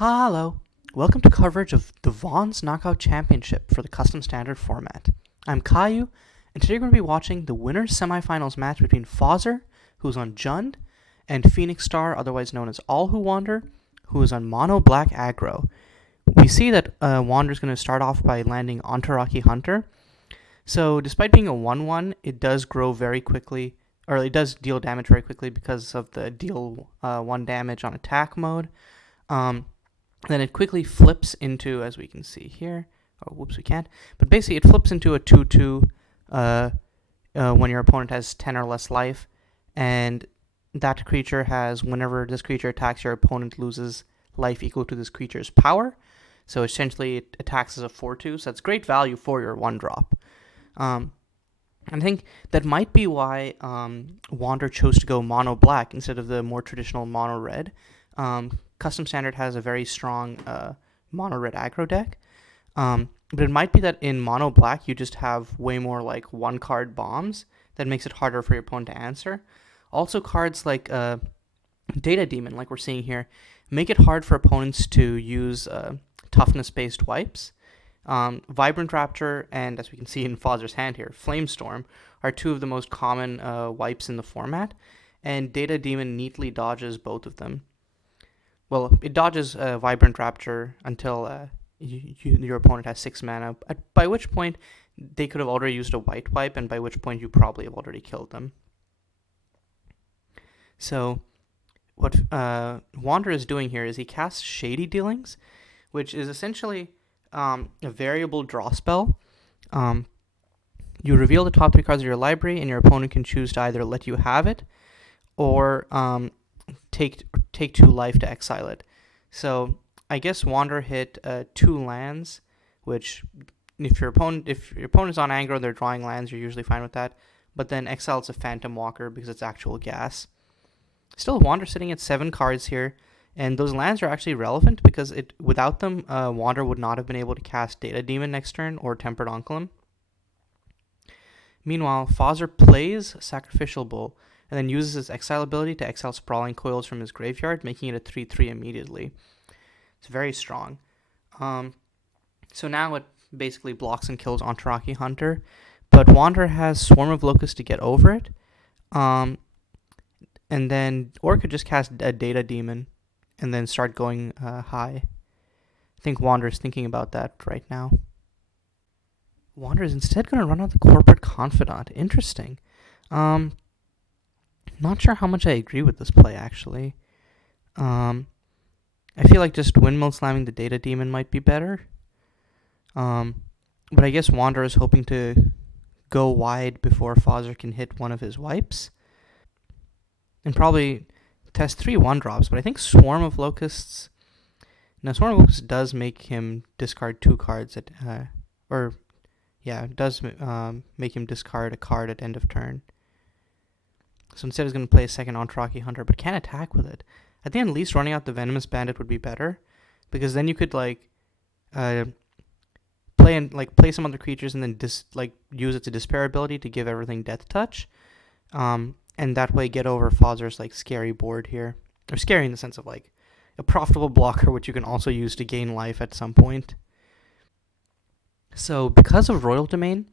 Hello, welcome to coverage of the Vaughn's Knockout Championship for the custom standard format. I'm Caillou, and today we're going to be watching the winners semifinals match between Fazzer, who's on Jund, and Phoenix Star, otherwise known as AllWhoWander, who is on MonoBlack Aggro. We see that Wander's going to start off by landing Enteraki Hunter. So despite being a 1-1, it does grow very quickly, or it does deal damage very quickly because of the deal 1 damage on attack mode. Then it quickly flips into, as we can see here, oh whoops we can't, but basically it flips into a 2-2 when your opponent has 10 or less life, and that creature has, whenever this creature attacks, your opponent loses life equal to this creature's power. So essentially it attacks as a 4-2, so that's great value for your 1-drop. I think that might be why Wander chose to go mono-black instead of the more traditional mono-red. Custom Standard has a very strong mono-red aggro deck, but it might be that in mono-black you just have way more like 1-card bombs that makes it harder for your opponent to answer. Also, cards like Data Demon, like we're seeing here, make it hard for opponents to use toughness-based wipes. Vibrant Rapture and, as we can see in Fazzer's hand here, Flamestorm are two of the most common wipes in the format, and Data Demon neatly dodges both of them. Well, it dodges Vibrant Rapture until your opponent has 6 mana, by which point they could have already used a white wipe, and by which point you probably have already killed them. So what Wander is doing here is he casts Shady Dealings, which is essentially a variable draw spell. You reveal the top 3 cards of your library, and your opponent can choose to either let you have it or take 2 life to exile it. So I guess Wander hit 2 lands, which if your opponent is on Aggro, they're drawing lands, you're usually fine with that. But then exiles a Phantom Walker because it's actual gas. Still, Wander sitting at 7 cards here, and those lands are actually relevant because without them, Wander would not have been able to cast Data Demon next turn or Tempered Oncolum. Meanwhile, Fazzer plays Sacrificial Bull, and then uses his exile ability to exile Sprawling Coils from his graveyard, making it a 3-3 immediately. It's very strong. So now it basically blocks and kills Enteraki Hunter, but Wander has Swarm of Locusts to get over it, and then, or it could just cast a Data Demon and then start going high. I think Wander is thinking about that right now. Wander is instead going to run out the Corporate Confidant. Interesting. Not sure how much I agree with this play, actually. I feel like just Windmill Slamming the Data Demon might be better. But I guess Wander is hoping to go wide before Fazzer can hit one of his wipes. And probably test 3 1-drops, but I think Swarm of Locusts... Now, Swarm of Locusts does make him discard 2 cards at... it does make him discard a card at end of turn. So instead he's going to play a second Enteraki Hunter, but can't attack with it. I think at least running out the Venomous Bandit would be better, because then you could play some other creatures and then use its Despair ability to give everything Death Touch, and that way get over Fazzer's scary board here, or scary in the sense of a profitable blocker which you can also use to gain life at some point. So because of Royal Domain,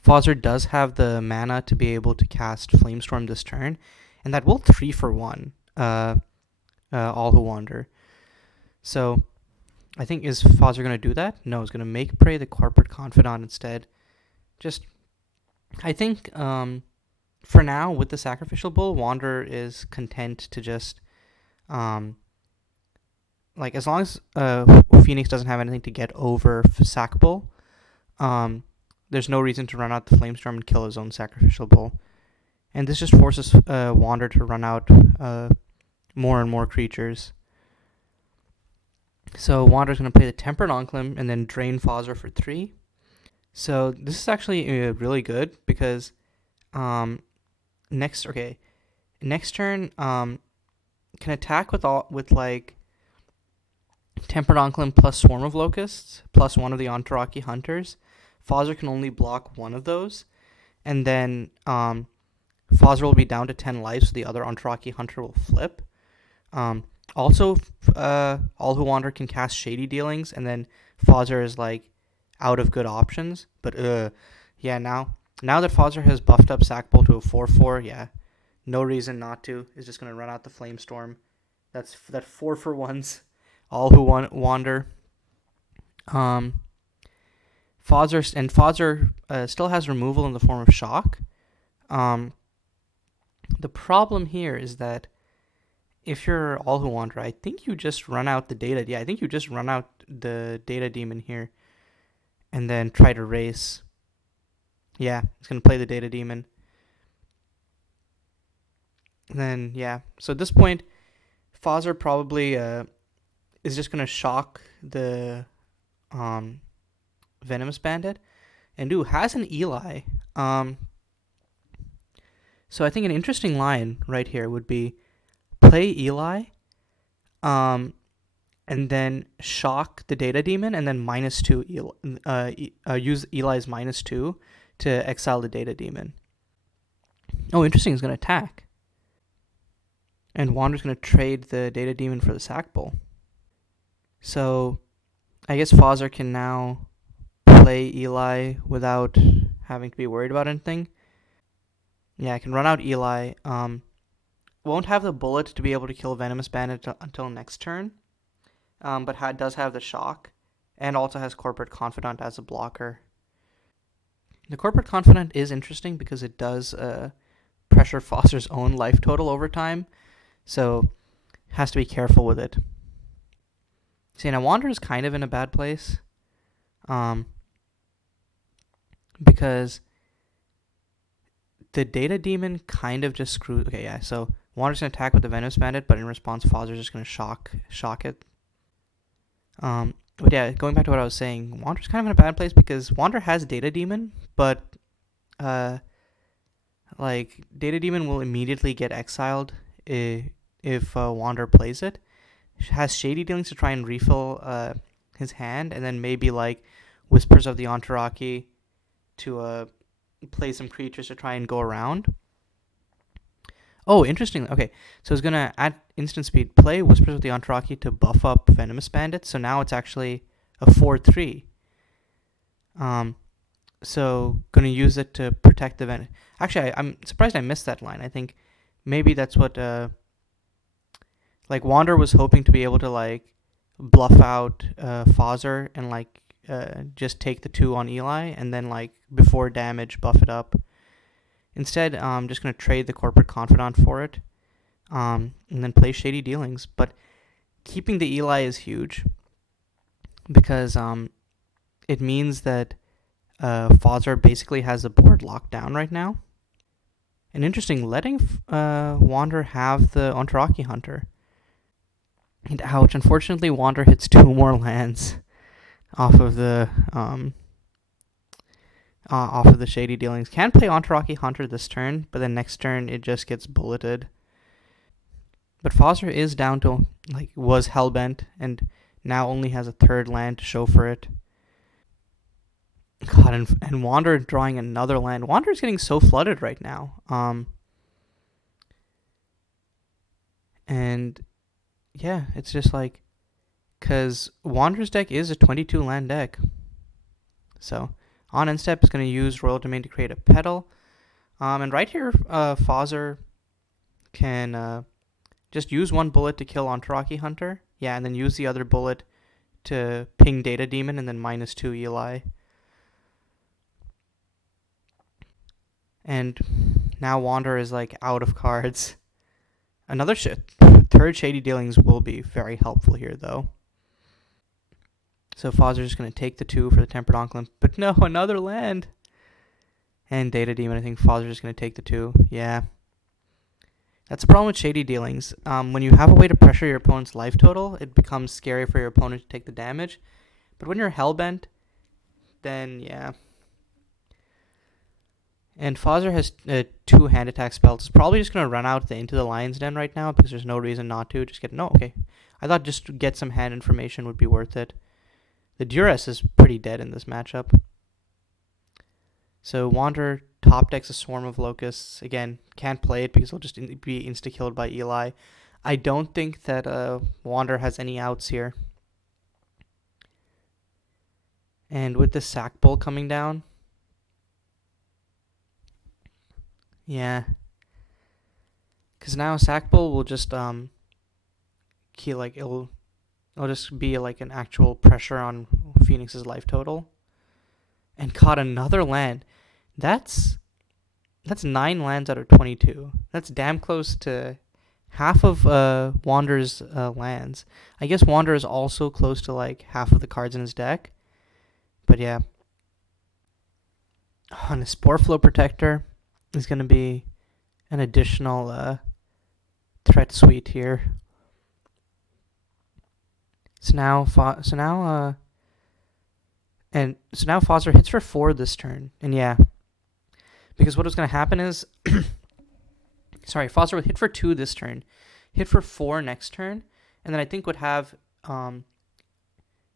Fazzer does have the mana to be able to cast Flamestorm this turn, and that will 3-for-1 AllWhoWander. So I think, is Fazzer going to do that? No, he's going to make Prey the Corporate Confidant instead. I think for now, with the Sacrificial Bull, Wander is content to just, as long as Phoenix doesn't have anything to get over Sac Bull, there's no reason to run out the Flamestorm and kill his own Sacrificial Bull. And this just forces Wander to run out more and more creatures. So Wander's going to play the Tempered Oncolum and then drain Fazzer for 3. So this is actually really good because next turn can attack with Tempered Oncolum plus Swarm of Locusts plus one of the Enteraki Hunters. Fazzer can only block one of those, and then Fazzer will be down to 10 lives, so the other Enteraki Hunter will flip. Also, AllWhoWander can cast Shady Dealings, and then Fazzer is like out of good options. But yeah, now that Fazzer has buffed up Sack Bowl to a 4/4, yeah, no reason not to. Is just gonna run out the Flamestorm. That 4-for-1's AllWhoWander. Fazzer still has removal in the form of Shock. The problem here is that if you're AllWhoWander, I think you just run out the data. Yeah, I think you just run out the Data Demon here, and then try to race. Yeah, it's gonna play the Data Demon. And then yeah, so at this point, Fazzer probably is just gonna shock the Venomous Bandit, and has an Eli. So I think an interesting line right here would be play Eli, and then shock the Data Demon, and then -2 use Eli's -2 to exile the Data Demon. Oh, interesting. He's going to attack. And Wander's going to trade the Data Demon for the Sack Bowl. So I guess Fazzer can now play Eli without having to be worried about anything. Yeah, I can run out Eli. Won't have the bullet to be able to kill Venomous Bandit until next turn, but does have the shock, and also has Corporate Confidant as a blocker. The Corporate Confidant is interesting because it does pressure Foster's own life total over time, so has to be careful with it. See, now Wander is kind of in a bad place, because the Data Demon kind of just screws. Okay, yeah. So Wander's gonna attack with the Venomous Bandit, but in response, Fazzer's just gonna shock it. But yeah, going back to what I was saying, Wander's kind of in a bad place because Wander has Data Demon, but like Data Demon will immediately get exiled if Wander plays it. Has Shady Dealings to try and refill his hand, and then maybe like Whispers of the Enteraki to play some creatures to try and go around. Oh, interesting. Okay, so it's gonna at instant speed play Whispers of the Enteraki to buff up Venomous Bandit. So now it's actually a 4/3. So gonna use it to protect the Venom. Actually, I'm surprised I missed that line. I think maybe that's what like Wander was hoping to be able to like bluff out Fazzer and like just take the 2 on Eli, and then like before damage buff it up. Instead, I'm just going to trade the Corporate Confidant for it, and then play Shady Dealings. But keeping the Eli is huge because it means that Fazzer basically has the board locked down right now. And interesting, letting Wander have the Enteraki Hunter. And ouch, unfortunately Wander hits 2 more lands off of the Shady Dealings. Can play Enteraki Hunter this turn, but then next turn it just gets bulleted. But Fazzer is down to, like, was Hellbent, and now only has a 3rd land to show for it. God, and Wander drawing another land. Wander's getting so flooded right now. And yeah, it's just like, because Wander's deck is a 22 land deck. So on end step, it's going to use Royal Domain to create a Petal. And right here, Fazzer can just use 1 bullet to kill Enteraki Hunter. Yeah, and then use the other bullet to ping Data Demon and then -2 Eli. And now Wander is like out of cards. Another 3rd Shady Dealings will be very helpful here, though. So Fazzer's just going to take the 2 for the Tempered Onklin. But no, another land. And Data Demon, I think Fazzer's just going to take the 2. Yeah. That's the problem with Shady Dealings. When you have a way to pressure your opponent's life total, it becomes scary for your opponent to take the damage. But when you're Hellbent, then yeah. And Fazzer has 2 hand attack spells. It's probably just going to run out Into the Lion's Den right now because there's no reason not to. Just get... No, okay. I thought just to get some hand information would be worth it. The Duress is pretty dead in this matchup. So Wander top decks a Swarm of Locusts. Again, can't play it because he'll just be insta-killed by Eli. I don't think that Wander has any outs here. And with the sack bull coming down, yeah, because now sack bull will just it'll just be like an actual pressure on Phoenix's life total, and caught another land. That's 9 lands out of 22. That's damn close to half of Wander's lands. I guess Wander is also close to like half of the cards in his deck. But yeah, on a Spore Flow Protector is going to be an additional threat suite here. So now Fazzer hits for 4 this turn, and yeah, because what was going to happen is, Fazzer would hit for 2 this turn, hit for 4 next turn, and then I think would have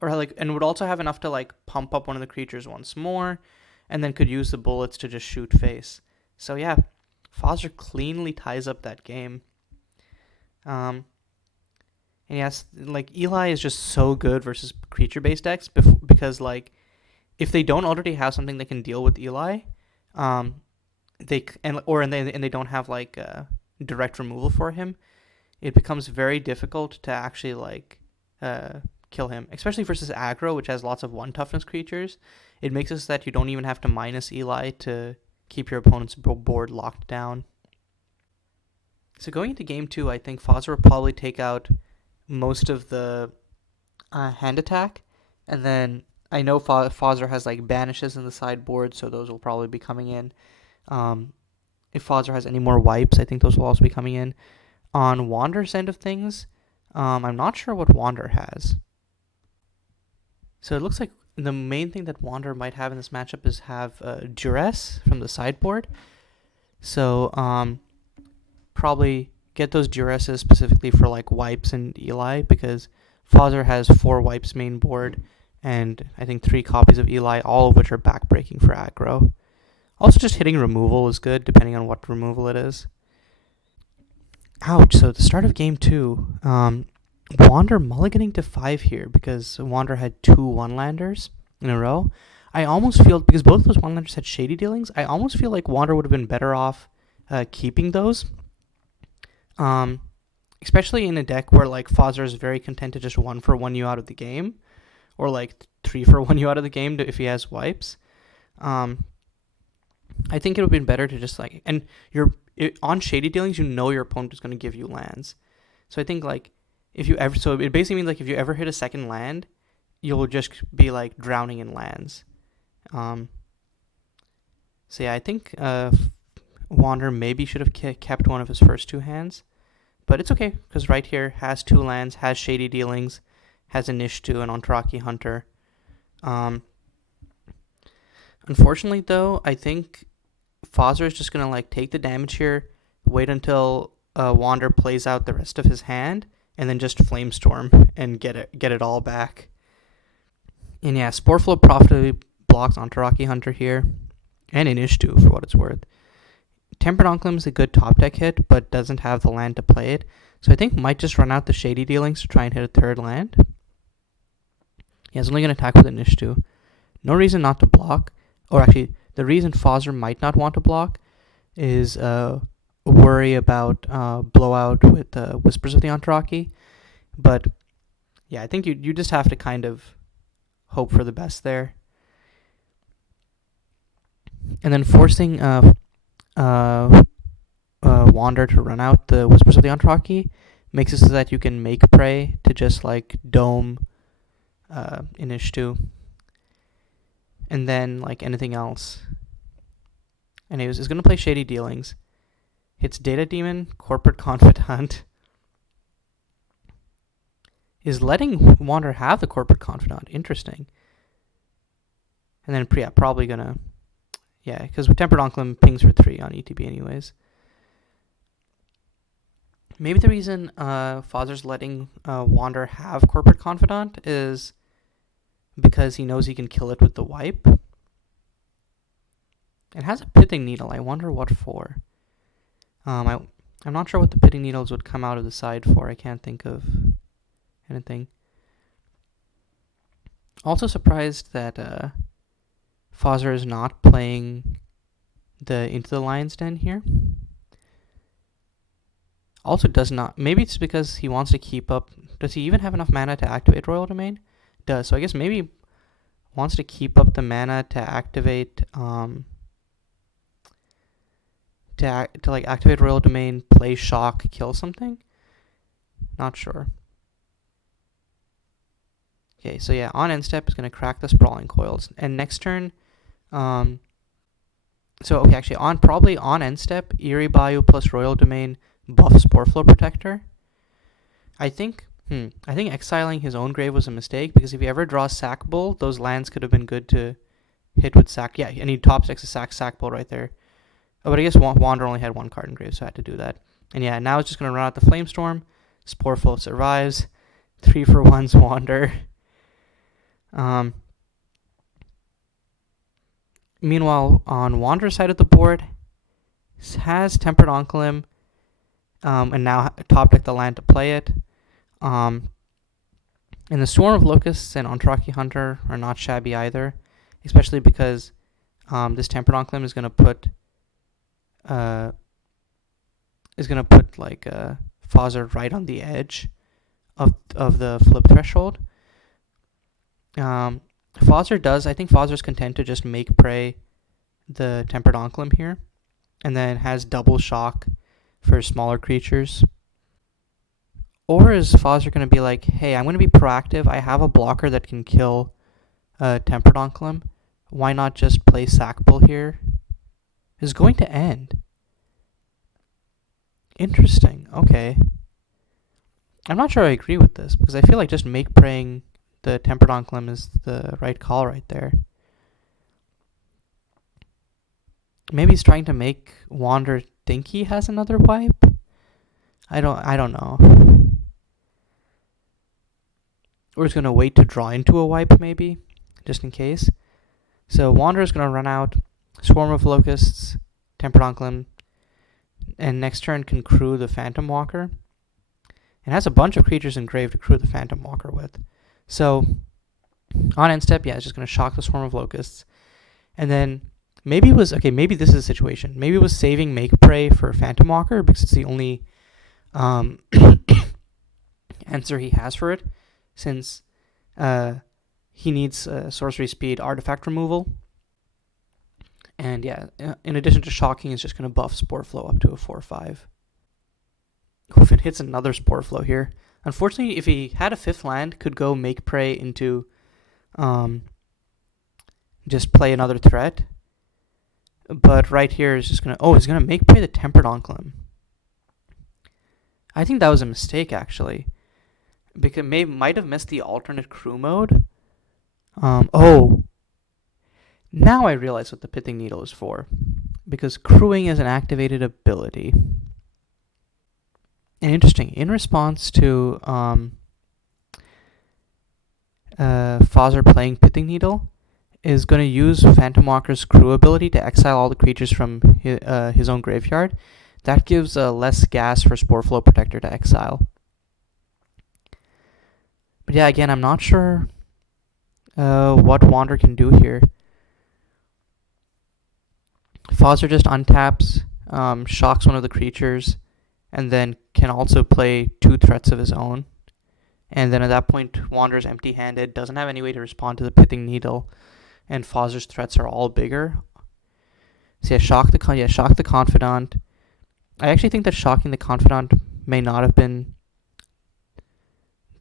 and would also have enough to like pump up one of the creatures once more, and then could use the bullets to just shoot face. So yeah, Fazzer cleanly ties up that game. And yes, like Eli is just so good versus creature-based decks because like if they don't already have something that can deal with Eli, they don't have like direct removal for him, it becomes very difficult to actually like kill him, especially versus aggro, which has lots of 1 toughness creatures. It makes it so that you don't even have to minus Eli to keep your opponent's board locked down. So going into game 2, I think Fazzer will probably take out most of the hand attack, and then I know Fazzer has like banishes in the sideboard, so those will probably be coming in. If Fazzer has any more wipes, I think those will also be coming in. On Wander's end of things, I'm not sure what Wander has. So it looks like the main thing that Wander might have in this matchup is have Duress from the sideboard. So probably get those Duresses specifically for like wipes and Eli, because Fazzer has 4 wipes main board, and I think 3 copies of Eli, all of which are backbreaking for aggro. Also, just hitting removal is good, depending on what removal it is. Ouch, so at the start of game 2, Wander mulliganing to 5 here, because Wander had 2 1-landers in a row. I almost feel, because both of those 1-landers had shady dealings, I almost feel like Wander would have been better off keeping those. Especially in a deck where like Fazzer is very content to just 1-for-1 you out of the game, or like 3-for-1 you out of the game if he has wipes. I think it would have been better to just like, and on shady dealings, you know your opponent is going to give you lands. So I think like so it basically means like if you ever hit a second land, you'll just be like drowning in lands. So yeah, I think Wander maybe should have kept one of his first 2 hands, but it's okay because right here has 2 lands, has shady dealings, has an Ishtu and Enteraki Hunter. Unfortunately though, I think Fazzer is just gonna like take the damage here, wait until Wander plays out the rest of his hand, and then just Flamestorm and get it all back. And yeah, Sporeflow profitably blocks Enteraki Hunter here, and an Ishtu for what it's worth. Tempered Onclum is a good top deck hit, but doesn't have the land to play it, so I think might just run out the shady dealings to try and hit a 3rd land. Yeah, he's only going to attack with an Ishtu. No reason not to block, or actually, the reason Fazzer might not want to block is worry about blowout with Whispers of the Enteraki. But yeah, I think you just have to kind of hope for the best there. And then forcing Wander to run out the Whispers of the Enteraki makes it so that you can make prey to just like dome Inishtu. And then like anything else. Anyways, is going to play Shady Dealings. Hits Data Demon, Corporate Confidant. Is letting Wander have the Corporate Confidant. Interesting. And then probably going to... Yeah, because Tempered Onclum pings for 3 on ETB anyways. Maybe the reason Fazzer's letting Wander have Corporate Confidant is because he knows he can kill it with the wipe. It has a Pithing Needle. I wonder what for. I'm not sure what the pitting needles would come out of the side for. I can't think of anything. Also surprised that Fazzer is not playing the Into the Lion's Den here. Also does not. Maybe it's because he wants to keep up. Does he even have enough mana to activate Royal Domain? Does. So I guess maybe wants to keep up the mana to activate to like activate Royal Domain, play Shock, kill something. Not sure. Okay, so yeah, on end step is gonna crack the Sprawling Coils, and next turn, so okay, actually probably on end step, Eerie Bayou plus Royal Domain buff Sporeflow Protector. I think exiling his own grave was a mistake, because if he ever draws Sack Bull, those lands could have been good to hit with Sack. Yeah, and he top decks a Sack Bull right there. Oh, but I guess Wander only had one card in grave, so I had to do that. And yeah, now it's just going to run out the Flamestorm. Sporeflow survives. 3-for-1's Wander. Meanwhile, on Wander's side of the board, has Tempered Oncolim, and now top deck the land to play it. And the Swarm of Locusts and Entraki Hunter are not shabby either, especially because this Tempered Oncolim is going to put Fazzer right on the edge of the flip threshold. I think Fazzer's content to just make prey the Tempered Oncolim here, and then has double shock for smaller creatures. Or is Fazzer going to be like, hey, I'm going to be proactive, I have a blocker that can kill Tempered Oncolim, why not just play Sack Bull here? Is going to end. Interesting. Okay. I'm not sure I agree with this, because I feel like just make praying the Tempered Oncolim is the right call right there. Maybe he's trying to make Wander think he has another wipe? I don't know. Or he's going to wait to draw into a wipe, maybe, just in case. So Wander is going to run out Swarm of Locusts, Tempered Oncolim, and next turn can crew the Phantom Walker. It has a bunch of creatures in grave to crew the Phantom Walker with. So on end step, yeah, it's just going to shock the Swarm of Locusts. And then maybe this is a situation. Maybe it was saving Make Prey for Phantom Walker, because it's the only answer he has for it, since he needs sorcery speed artifact removal. And yeah, in addition to shocking, it's just going to buff Sporeflow up to a 4/5. Oof, it hits another Sporeflow here. Unfortunately, if he had a fifth land, could go Make Prey into just play another threat. But right here is just going to... he's going to Make Prey the Tempered Oncolim. I think that was a mistake, actually, because might have missed the alternate crew mode. Now I realize what the Pithing Needle is for, because crewing is an activated ability. And interesting, in response to Fazzer playing Pithing Needle, is going to use Phantom Walker's crew ability to exile all the creatures from his own graveyard. That gives less gas for Sporeflow Protector to exile. But yeah, again, I'm not sure what Wander can do here. Fazzer just untaps, shocks one of the creatures, and then can also play 2 threats of his own. And then at that point, Wander's empty-handed, doesn't have any way to respond to the Pithing Needle, and Fazzer's threats are all bigger. So yeah, shock the Confidant. I actually think that shocking the Confidant may not have been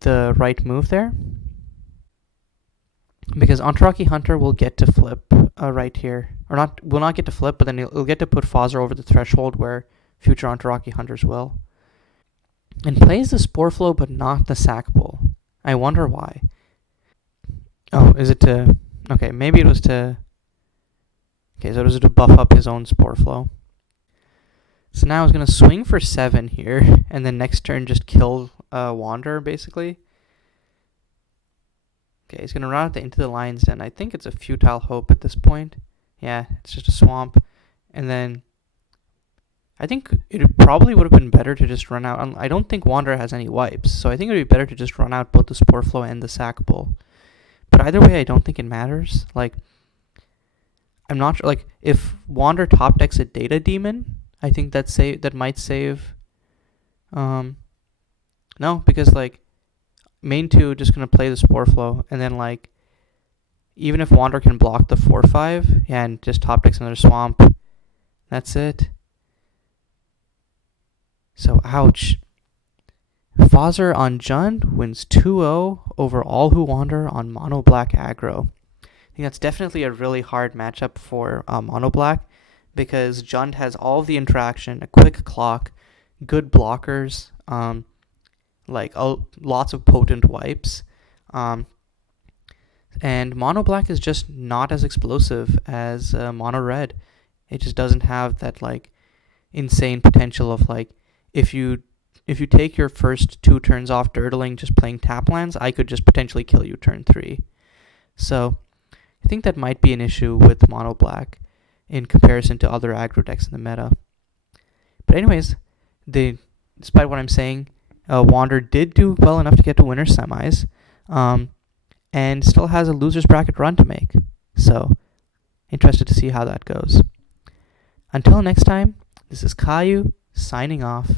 the right move there, because Entraki Hunter will get to flip right here. Will not get to flip, but then he'll get to put Fazzer over the threshold where future Entraki Hunters will. And plays the Sporeflow, but not the Sack Bull. I wonder why. Oh, is it to... Okay, maybe it was to... Okay, so it was to buff up his own Sporeflow. So now he's going to swing for 7 here, and then next turn just kill Wander, basically. Okay, he's going to run out into the Lion's Den. I think it's a futile hope at this point. Yeah, it's just a swamp. And then I think it probably would have been better to just run out. I don't think Wander has any wipes, so I think it would be better to just run out both the Spore Flow and the Sack Bull. But either way, I don't think it matters. Like, I'm not sure. Like, if Wander top decks a Data Demon, I think that might save. No, because like main two just gonna play the Spore Flow, and then like even if Wander can block the 4/5, yeah, and just top decks another Swamp, that's it. So ouch. Fazzer on Jund wins 2-0 over AllWhoWander on MonoBlack Aggro. I think that's definitely a really hard matchup for MonoBlack because Jund has all of the interaction, a quick clock, good blockers, lots of potent wipes, and MonoBlack is just not as explosive as Mono Red. It just doesn't have that like insane potential of like if you take your first 2 turns off dirtling just playing tap lands, I could just potentially kill you turn 3. So I think that might be an issue with Mono Black in comparison to other aggro decks in the meta. But anyways, despite what I'm saying, Wander did do well enough to get to winner semis, and still has a loser's bracket run to make. So interested to see how that goes. Until next time, this is Caillou signing off.